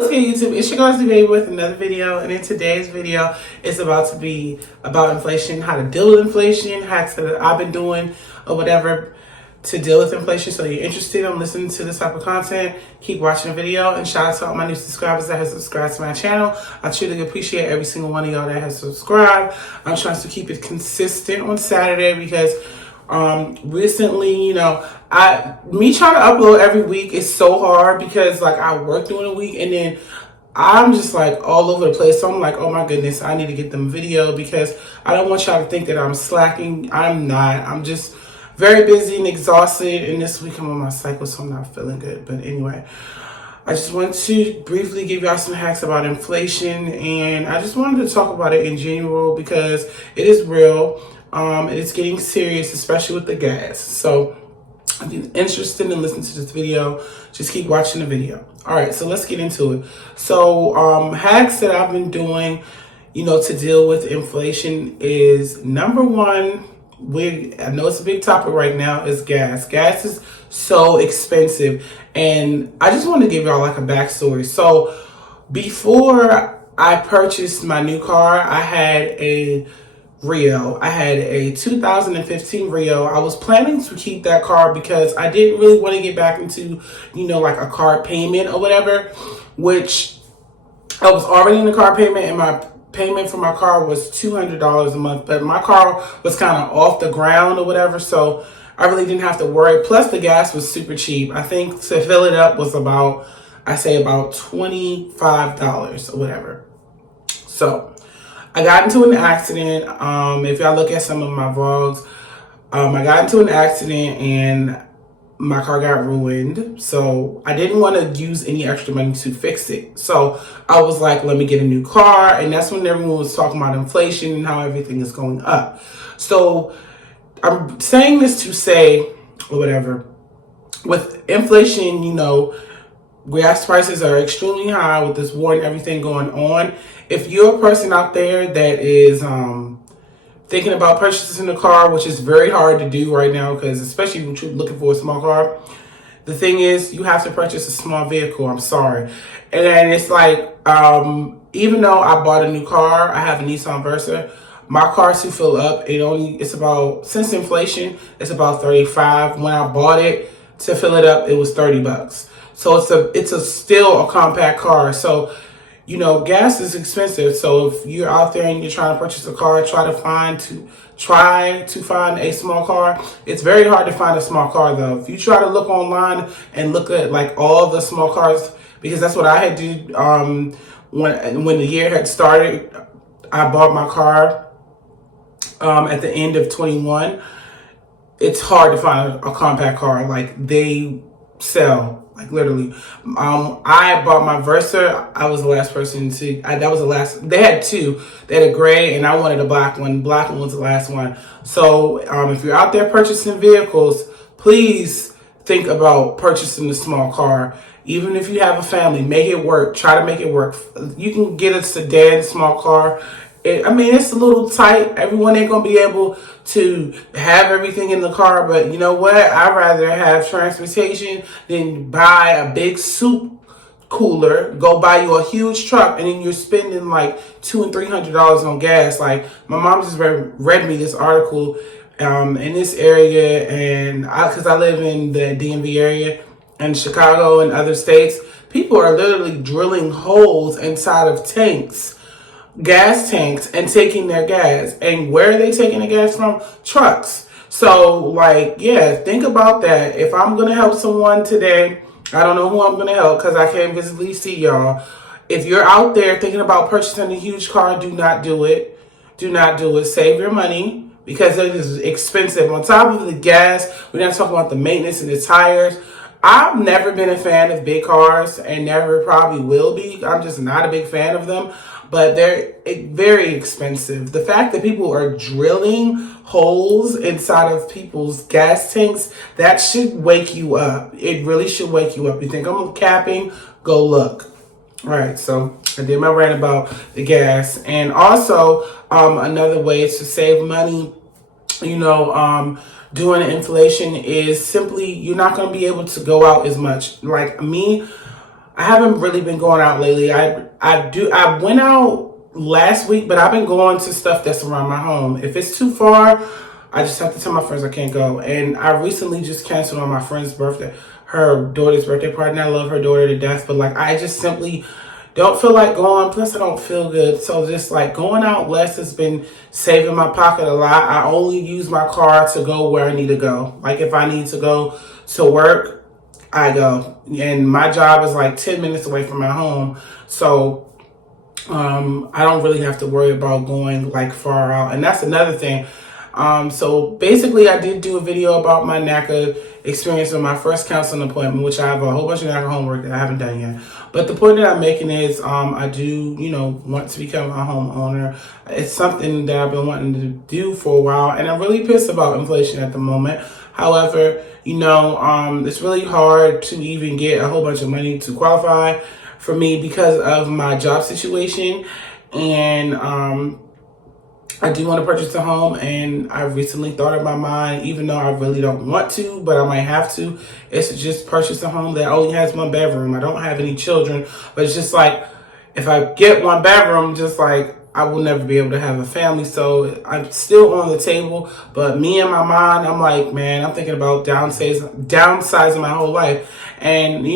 What's good, YouTube? It's your girl baby with another video, and in today's video it's about to be about inflation, how to deal with inflation, hacks that I've been doing or whatever to deal with inflation. So you're interested in listening to this type of content, keep watching the video. And shout out to all my new subscribers that have subscribed to my channel. I truly appreciate every single one of y'all that has subscribed. I'm trying to keep it consistent on Saturday because recently, me trying to upload every week is so hard because like I work during the week and then I'm just like all over the place. So I'm like, oh my goodness, I need to get them video because I don't want y'all to think that I'm slacking. I'm not. I'm just very busy and exhausted. And this week I'm on my cycle, so I'm not feeling good. But anyway, I just want to briefly give y'all some hacks about inflation. And I just wanted to talk about it in general because it is real. It's getting serious, especially with the gas. So if you're interested in listening to this video, just keep watching the video. All right, so let's get into it. So hacks that I've been doing, to deal with inflation is number one, I know it's a big topic right now, is gas. Gas is so expensive. And I just want to give y'all like a backstory. So before I purchased my new car, I had a 2015 Rio. I was planning to keep that car because I didn't really want to get back into, like a car payment or whatever, which I was already in the car payment and my payment for my car was $200 a month, but my car was kind of off the ground or whatever. So I really didn't have to worry. Plus the gas was super cheap. I think to fill it up was about $25 or whatever. So I got into an accident. If y'all look at some of my vlogs, I got into an accident and my car got ruined. So I didn't want to use any extra money to fix it. So I was like, let me get a new car. And that's when everyone was talking about inflation and how everything is going up. So I'm saying this to say, or whatever, with inflation, gas prices are extremely high with this war and everything going on. If you're a person out there that is thinking about purchasing a car, which is very hard to do right now, because especially when you're looking for a small car, the thing is you have to purchase a small vehicle. I'm sorry. And it's like, even though I bought a new car, I have a Nissan Versa, my car to fill up, it's about, since inflation, it's about $35. When I bought it to fill it up, it was $30. So it's still a compact car. So, gas is expensive. So if you're out there and you're trying to purchase a car, try to find a small car. It's very hard to find a small car though. If you try to look online and look at like all the small cars, because that's what I had to do when the year had started. I bought my car at the end of 21. It's hard to find a compact car. Like they sell. Like literally, I bought my Versa. I was the last person to. They had two. They had a gray, and I wanted a black one. The black one was the last one. So if you're out there purchasing vehicles, please think about purchasing a small car. Even if you have a family, make it work. Try to make it work. You can get a sedan, small car. It's a little tight. Everyone ain't going to be able to have everything in the car, but you know what? I'd rather have transportation than buy a big soup cooler, go buy you a huge truck, and then you're spending like $200 and $300 on gas. Like my mom just read me this article in this area, and because I live in the DMV area in Chicago and other states, people are literally drilling holes inside of gas tanks, and taking their gas. And where are they taking the gas from? Trucks. So think about that. If I'm going to help someone today, I don't know who I'm going to help because I can't visibly see y'all. If you're out there thinking about purchasing a huge car, do not do it. Do not do it. Save your money because it is expensive. On top of the gas, we're not talking about the maintenance and the tires. I've never been a fan of big cars and never probably will be. I'm just not a big fan of them. But they're very expensive. The fact that people are drilling holes inside of people's gas tanks, that should wake you up. It really should wake you up. You think I'm capping? Go look. All right, so I did my rant about the gas. And also, another way to save money, during inflation is simply you're not going to be able to go out as much. Like me, I haven't really been going out lately. I went out last week, but I've been going to stuff that's around my home. If it's too far, I just have to tell my friends I can't go. And I recently just canceled on my friend's birthday, her daughter's birthday party, and I love her daughter to death. But like, I just simply don't feel like going. Plus, I don't feel good. So just like going out less has been saving my pocket a lot. I only use my car to go where I need to go. Like if I need to go to work, I go. And my job is like 10 minutes away from my home. So I don't really have to worry about going like far out. And that's another thing. So basically I did do a video about my NACA experience on my first counseling appointment, which I have a whole bunch of NACA homework that I haven't done yet. But the point that I'm making is I do, want to become a homeowner. It's something that I've been wanting to do for a while, and I'm really pissed about inflation at the moment. However, it's really hard to even get a whole bunch of money to qualify for me because of my job situation. And I do want to purchase a home, and I recently thought in my mind, even though I really don't want to, but I might have to, is to just purchase a home that only has one bedroom. I don't have any children, but it's just like, if I get one bedroom, just like, I will never be able to have a family. So I'm still on the table, but me and my mind, I'm like, man, I'm thinking about downsizing my whole life. And,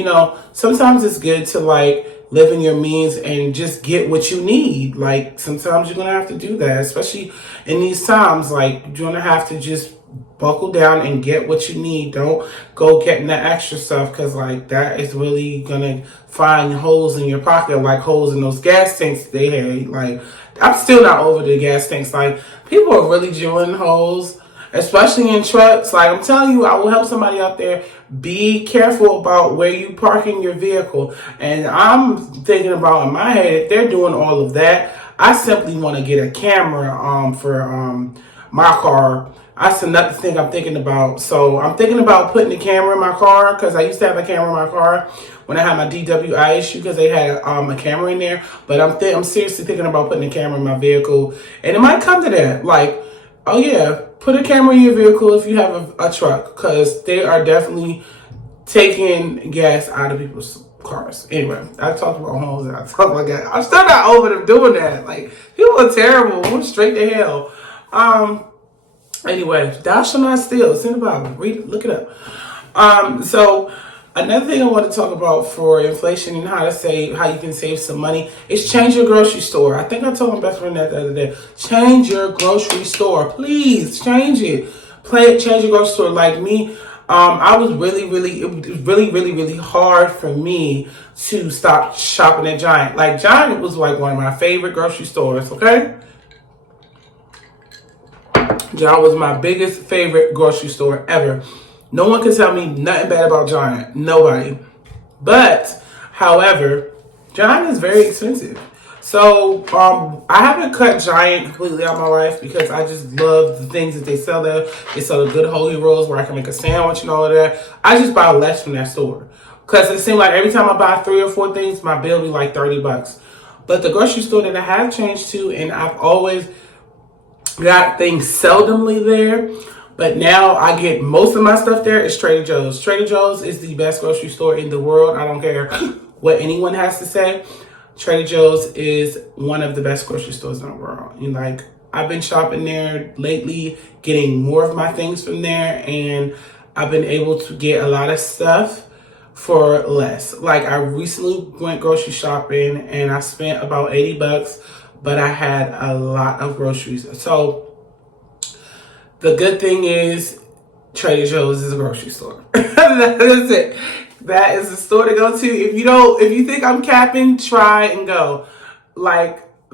sometimes it's good to like live in your means and just get what you need. Like sometimes you're going to have to do that, especially in these times. Like you're going to have to just buckle down and get what you need. Don't go getting the extra stuff, because like that is really going to find holes in your pocket, like holes in those gas tanks they had. Like I'm still not over the gas tanks. Like people are really drilling holes, especially in trucks. Like I'm telling you, I will help somebody out there. Be careful about where you parking your vehicle. And I'm thinking about in my head, if they're doing all of that, I simply want to get a camera for my car. That's another thing I'm thinking about. So I'm thinking about putting a camera in my car, because I used to have a camera in my car when I had my DWI issue, because they had a camera in there. But I'm seriously thinking about putting a camera in my vehicle, and it might come to that. Like, oh yeah, put a camera in your vehicle if you have a truck, because they are definitely taking gas out of people's cars. Anyway, I talked about homes and I talked about gas. I'm still not over them doing that. Like, people are terrible. Went straight to hell. Anyway, thou shalt not steal. It's in the Bible. Read it, look it up. So another thing I want to talk about for inflation and how you can save some money is change your grocery store. I think I told my best friend that the other day. Change your grocery store. Please change it. Change your grocery store. Like me, it was really hard for me to stop shopping at Giant. Like Giant was like one of my favorite grocery stores, okay? Giant was my biggest favorite grocery store ever. No one can tell me nothing bad about Giant. Nobody. But, however, Giant is very expensive. So, I haven't cut Giant completely out of my life, because I just love the things that they sell there. They sell the good holy rolls where I can make a sandwich and all of that. I just buy less from that store, because it seems like every time I buy 3 or 4 things, my bill be like $30. But the grocery store that I have changed to, and I've always got things seldomly there, but now I get most of my stuff there, is Trader Joe's. Trader Joe's is the best grocery store in the world. I don't care what anyone has to say. Trader Joe's is one of the best grocery stores in the world. I've been shopping there lately, getting more of my things from there, and I've been able to get a lot of stuff for less. Like I recently went grocery shopping and I spent about $80, but I had a lot of groceries. So the good thing is Trader Joe's is a grocery store. That's it. That is the store to go to. If you think I'm capping, try and go.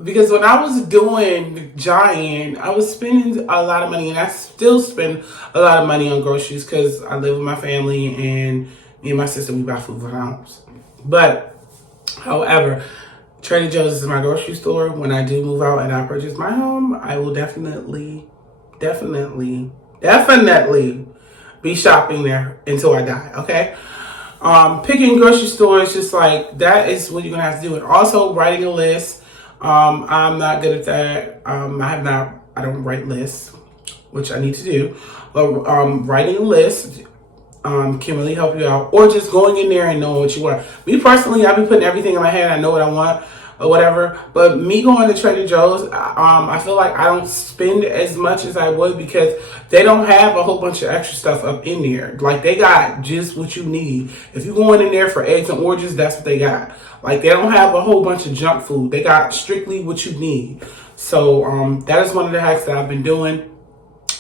Because when I was doing Giant, I was spending a lot of money, and I still spend a lot of money on groceries because I live with my family, and me and my sister, we buy food for the house. But, however, Trader Joe's is my grocery store. When I do move out and I purchase my home, I will definitely be shopping there until I die, okay? Picking grocery stores, just like that is what you're gonna have to do. And also writing a list. I'm not good at that. I don't write lists, which I need to do. But writing a list can really help you out, or just going in there and knowing what you want. Me personally, I be putting everything in my head. I know what I want or whatever. But me going to Trader Joe's, I feel like I don't spend as much as I would because they don't have a whole bunch of extra stuff up in there. Like, they got just what you need. If you're going in there for eggs and oranges, that's what they got. Like, they don't have a whole bunch of junk food. They got strictly what you need. So that is one of the hacks that I've been doing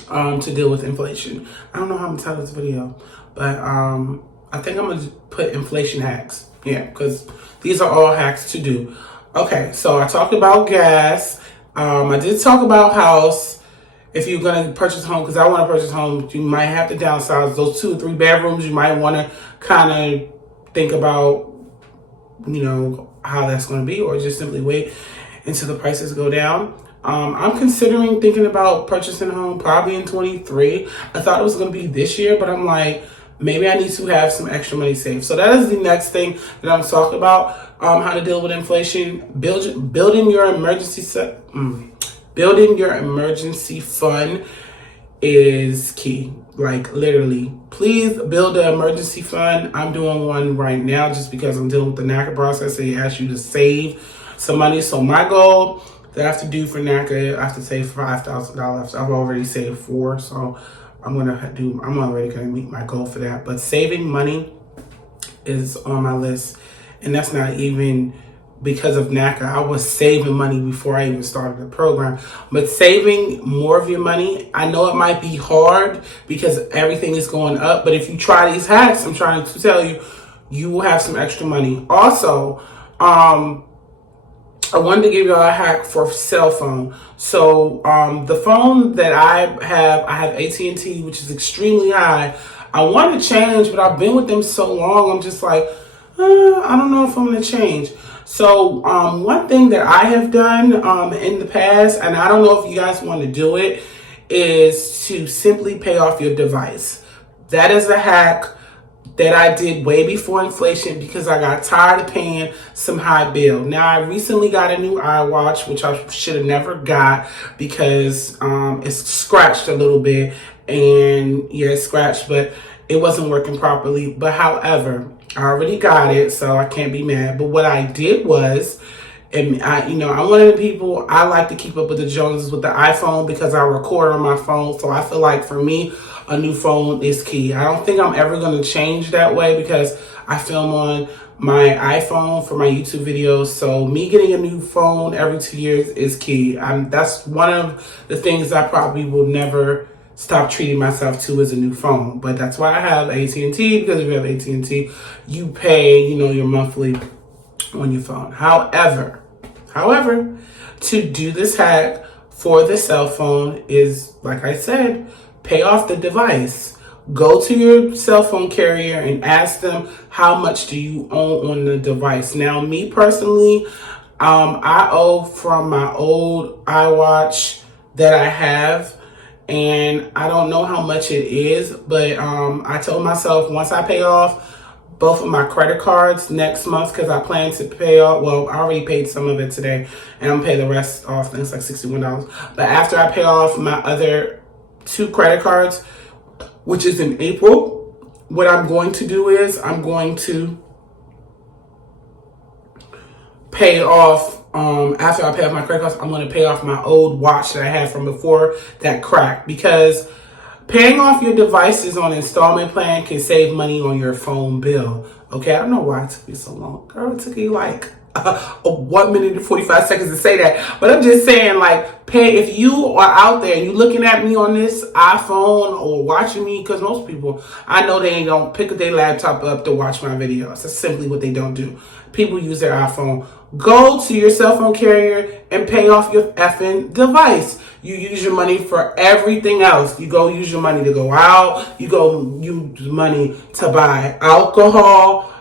to deal with inflation. I don't know how I'm gonna title this video, but I think I'm gonna put inflation hacks. Yeah, because these are all hacks to do. Okay, so I talked about gas. I did talk about house. If you're gonna purchase a home, because I want to purchase a home, you might have to downsize. Those 2 or 3 bedrooms, you might want to kind of think about, you know, how that's going to be, or just simply wait until the prices go down. I'm considering thinking about purchasing a home probably in 23. I thought it was going to be this year, but I'm like, maybe I need to have some extra money saved. So that is the next thing that I'm talking about, how to deal with inflation. Building your emergency fund is key. Like, literally, please build an emergency fund. I'm doing one right now just because I'm dealing with the NACA process. They ask you to save some money. So my goal that I have to do for NACA, I have to save $5,000. I've already saved 4, so I'm already gonna meet my goal for that. But saving money is on my list, and that's not even because of NACA. I was saving money before I even started the program. But saving more of your money, I know it might be hard because everything is going up, but if you try these hacks, I'm trying to tell you, you will have some extra money. Also, I wanted to give y'all a hack for cell phone. So the phone that I have AT&T, which is extremely high. I want to change, but I've been with them so long, I'm just like, I don't know if I'm going to change. So one thing that I have done in the past, and I don't know if you guys want to do it, is to simply pay off your device. That is a hack that I did way before inflation because I got tired of paying some high bill. Now, I recently got a new iWatch, which I should have never got because it's scratched a little bit. And yeah, it's scratched, but it wasn't working properly. But however, I already got it, so I can't be mad. But what I did was, and I'm one of the people, I like to keep up with the Joneses with the iPhone because I record on my phone. So I feel like for me, a new phone is key. I don't think I'm ever going to change that way because I film on my iPhone for my YouTube videos. So me getting a new phone every 2 years is key. That's one of the things I probably will never stop treating myself to as a new phone. But that's why I have AT&T, because if you have AT&T, you pay, your monthly on your phone. However, to do this hack for the cell phone is, like I said, pay off the device. Go to your cell phone carrier and ask them how much do you owe on the device. Now, me personally, I owe from my old iWatch that I have, and I don't know how much it is, but I told myself once I pay off both of my credit cards next month, because I plan to pay off, well, I already paid some of it today, and I'm gonna pay the rest off. I think it's like $61. But after I pay off my other 2 credit cards, which is in April, what I'm going to do is I'm going to pay off, after I pay off my credit cards, I'm going to pay off my old watch that I had from before that cracked, because paying off your devices on installment plan can save money on your phone bill. Okay, I don't know why it took me so long. Girl, it took you like 1 minute and 45 seconds to say that. But I'm just saying, like, if you are out there and you looking at me on this iPhone or watching me, because most people, I know they don't pick up their laptop up to watch my videos. That's simply what they don't do. People use their iPhone. Go to your cell phone carrier and pay off your effing device. You use your money for everything else. You go use your money to go out. You go use money to buy alcohol.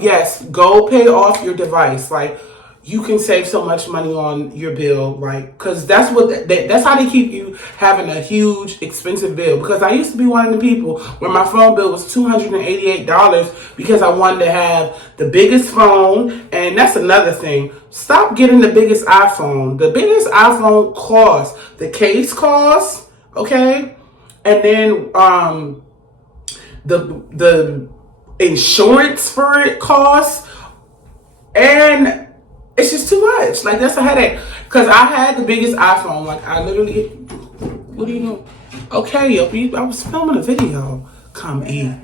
Yes, go pay off your device. Like, you can save so much money on your bill, like, because that's how they keep you having a huge expensive bill. Because I used to be one of the people where my phone bill was $288 because I wanted to have the biggest phone. And that's another thing. Stop getting the biggest iPhone. The biggest iPhone costs, the case costs, okay, and then the insurance for it costs, and it's just too much. Like, that's a headache. Because I had the biggest iPhone. Like, I literally, what do you know? Okay, I was filming a video. Come eat.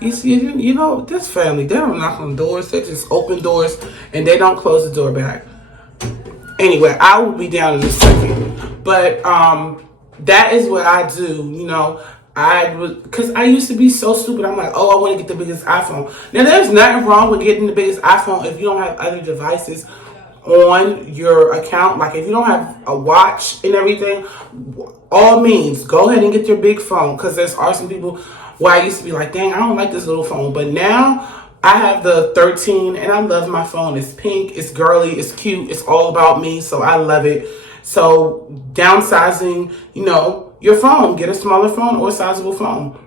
You see, you know, this family, they don't knock on doors. They just open doors and they don't close the door back. Anyway, I will be down in a second. But that is what I do, you know. Because I used to be so stupid. I'm like, oh, I want to get the biggest iPhone. Now, there's nothing wrong with getting the biggest iPhone if you don't have other devices on your account. Like, if you don't have a watch and everything, all means, go ahead and get your big phone. Because there's are some people where I used to be like, dang, I don't like this little phone. But now I have the 13 and I love my phone. It's pink, it's girly, it's cute, it's all about me. So I love it. So downsizing, you know, your phone, get a smaller phone or a sizable phone.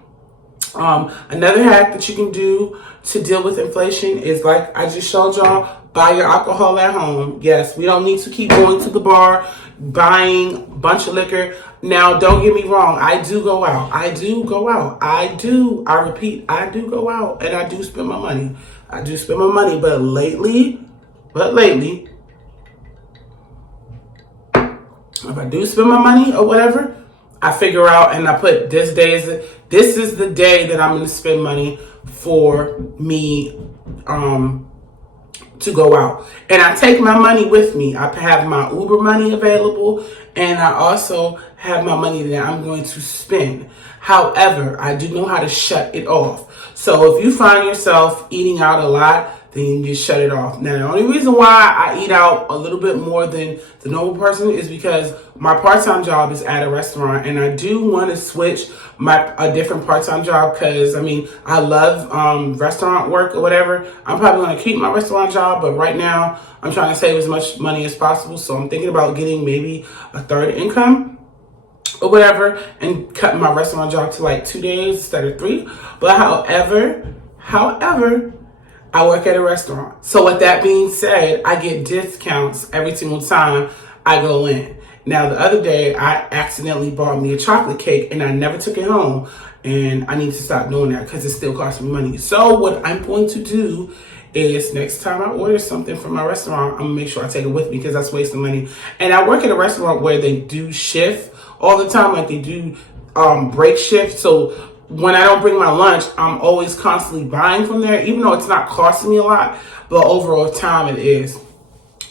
Another hack that you can do to deal with inflation is, like I just showed y'all, buy your alcohol at home. Yes, we don't need to keep going to the bar, buying a bunch of liquor. Now, don't get me wrong. I do go out. I repeat, I do go out and I do spend my money. But lately, if I do spend my money or whatever, I figure out and I put this is the day that I'm going to spend money for me to go out. And I take my money with me. I have my Uber money available, and I also have my money that I'm going to spend. However, I do know how to shut it off. So if you find yourself eating out a lot, then you just shut it off. Now, the only reason why I eat out a little bit more than the normal person is because my part-time job is at a restaurant, and I do want to switch a different part-time job because, I mean, I love restaurant work or whatever. I'm probably going to keep my restaurant job, but right now I'm trying to save as much money as possible. So I'm thinking about getting maybe a third income or whatever and cut my restaurant job to like 2 days instead of 3. But however, I work at a restaurant. So with that being said, I get discounts every single time I go in. Now, the other day, I accidentally bought me a chocolate cake and I never took it home. And I need to stop doing that because it still costs me money. So what I'm going to do is next time I order something from my restaurant, I'm going to make sure I take it with me because that's wasting money. And I work at a restaurant where they do shift all the time, like they do break shift. So when I don't bring my lunch, I'm always constantly buying from there, even though it's not costing me a lot, but overall time it is.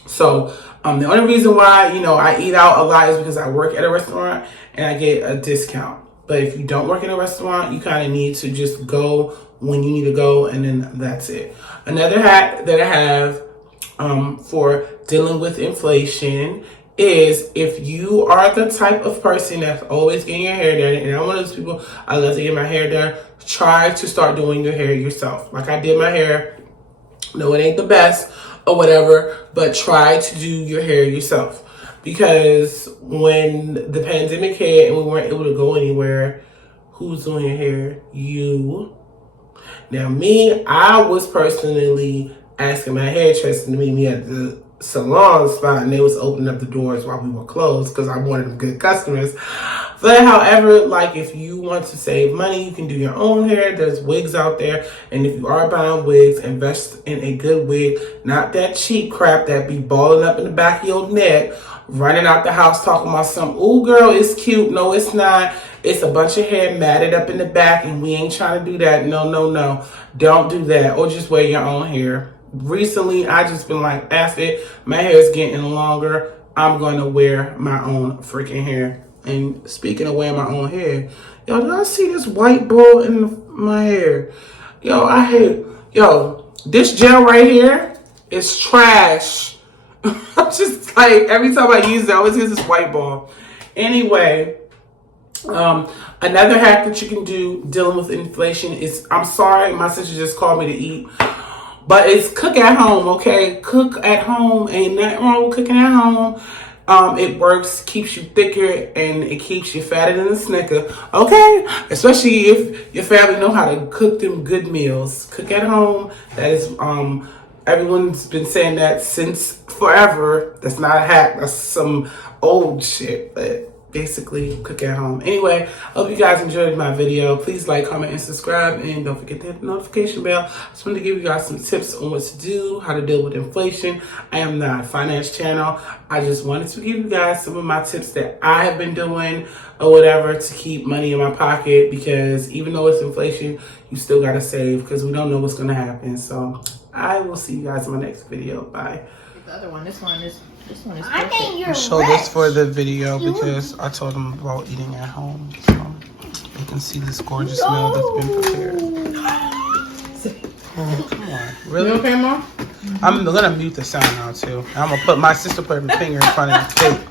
So the only reason why, you know, I eat out a lot is because I work at a restaurant and I get a discount. But if you don't work in a restaurant, you kind of need to just go when you need to go, and then that's it. Another hack that I have for dealing with inflation is if you are the type of person that's always getting your hair done, and I'm one of those people, I love to get my hair done, try to start doing your hair yourself. Like I did my hair. No, it ain't the best or whatever, but try to do your hair yourself. Because when the pandemic hit and we weren't able to go anywhere, who's doing your hair? You. Now me, I was personally asking my hairdresser to meet me at the salon spot, and they was opening up the doors while we were closed because I wanted them good customers. But however, like if you want to save money, you can do your own hair. There's wigs out there, and if you are buying wigs, invest in a good wig, not that cheap crap that be balling up in the back of your neck, running out the house talking about some, ooh girl, it's cute. No, it's not. It's a bunch of hair matted up in the back, and we ain't trying to do that. No. Don't do that. Or just wear your own hair. Recently, I just been like, F it. My hair is getting longer. I'm going to wear my own freaking hair. And speaking of wearing my own hair, yo, did I see this white ball in my hair? Yo, I hate, this gel right here is trash. I'm just like, every time I use it, I always get this white ball. Anyway, another hack that you can do dealing with inflation is, I'm sorry, my sister just called me to eat, but it's cook at home, okay? Cook at home. Ain't nothing wrong with cooking at home. It works, keeps you thicker, and it keeps you fatter than a Snicker, okay? Especially if your family know how to cook them good meals. Cook at home. That is, everyone's been saying that since forever. That's not a hack. That's some old shit, but basically cook at home. Anyway, hope you guys enjoyed my video. Please like, comment, and subscribe, and don't forget to hit the notification bell. I just wanted to give you guys some tips on what to do, how to deal with inflation. I am not a finance channel. I just wanted to give you guys some of my tips that I have been doing or whatever to keep money in my pocket, because even though it's inflation, you still gotta save because we don't know what's gonna happen. So I will see you guys in my next video. Bye. The other one, this one is I think you're Show this for the video because I told them about eating at home, so they can see this gorgeous meal that's been prepared. Oh, come on, really? You okay, Mom? I'm gonna mute the sound now too. I'm gonna put my sister put her finger in front of the cake.